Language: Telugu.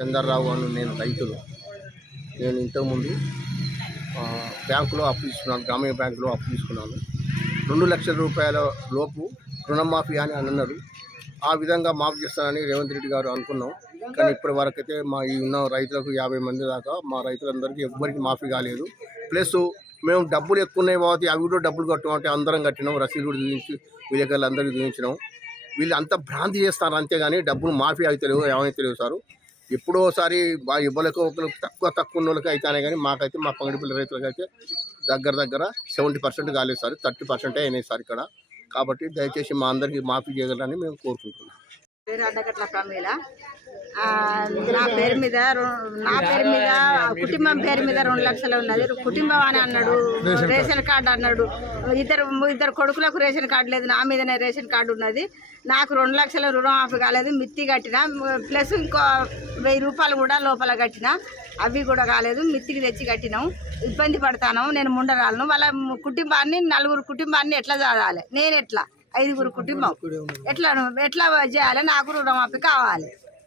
చంద్రరావు అని నేను రైతులు. నేను ఇంతకుముందు బ్యాంకులో అప్పు తీసుకున్నాను, గ్రామీణ బ్యాంకులో అప్పు తీసుకున్నాను. 2 లక్షల రూపాయల లోపు రుణమాఫీ అని అన్నారు. ఆ విధంగా మాఫీ చేస్తానని రేవంత్ రెడ్డి గారు అనుకున్నాం. కానీ ఇప్పటి వరకైతే మా ఈ ఉన్న రైతులకు 50 మంది దాకా మా రైతులందరికీ ఎవ్వరికి మాఫీ కాలేదు. ప్లస్ మేము డబ్బులు ఎక్కువ ఉన్నాయి కాబట్టి అవి కూడా డబ్బులు కట్టమంటే అందరం కట్టినాం. రసీదు కూడా చూపించి విలేకరులు అందరికీ చూపించినాం. వీళ్ళు అంత భ్రాంతి చేస్తారు, అంతేగాని డబ్బులు మాఫీ అయితే తెలియదు, ఏమైనా తెలియదు సార్. ఎప్పుడోసారి ఇవ్వలేక ఒకరికి తక్కువ ఉన్న వాళ్ళకి అయితేనే కానీ మాకైతే మా పంగడిపల్లి రైతులకు అయితే దగ్గర 70% కాలేదు సార్, 30% అయినాయి సార్ ఇక్కడ. కాబట్టి దయచేసి మా అందరికీ మాఫీ చేయగలరని మేము కోరుకుంటున్నాం. పేరు అడ్డగట్ల ప్రమీల. నా పేరు మీద కుటుంబం పేరు మీద 2 లక్షలు ఉన్నది. కుటుంబం అని అన్నాడు, రేషన్ కార్డు అన్నాడు. ఇద్దరు కొడుకులకు రేషన్ కార్డు లేదు, నా మీదనే రేషన్ కార్డు ఉన్నది. నాకు 2 లక్షల రుణమాఫీ కాలేదు. మిత్తి కట్టిన, ప్లస్ ఇంకో 1000 రూపాయలు కూడా లోపల కట్టిన, అవి కూడా కాలేదు. మిత్తికి తెచ్చి కట్టినాం. ఇబ్బంది పడతాను. నేను ముండరాలను. వాళ్ళ కుటుంబాన్ని 4 కుటుంబాన్ని ఎట్లా చదవాలి, నేను ఎట్లా 5 కుటుంబం ఎట్లా చేయాలి? నాకు రుణమాఫీ కావాలి.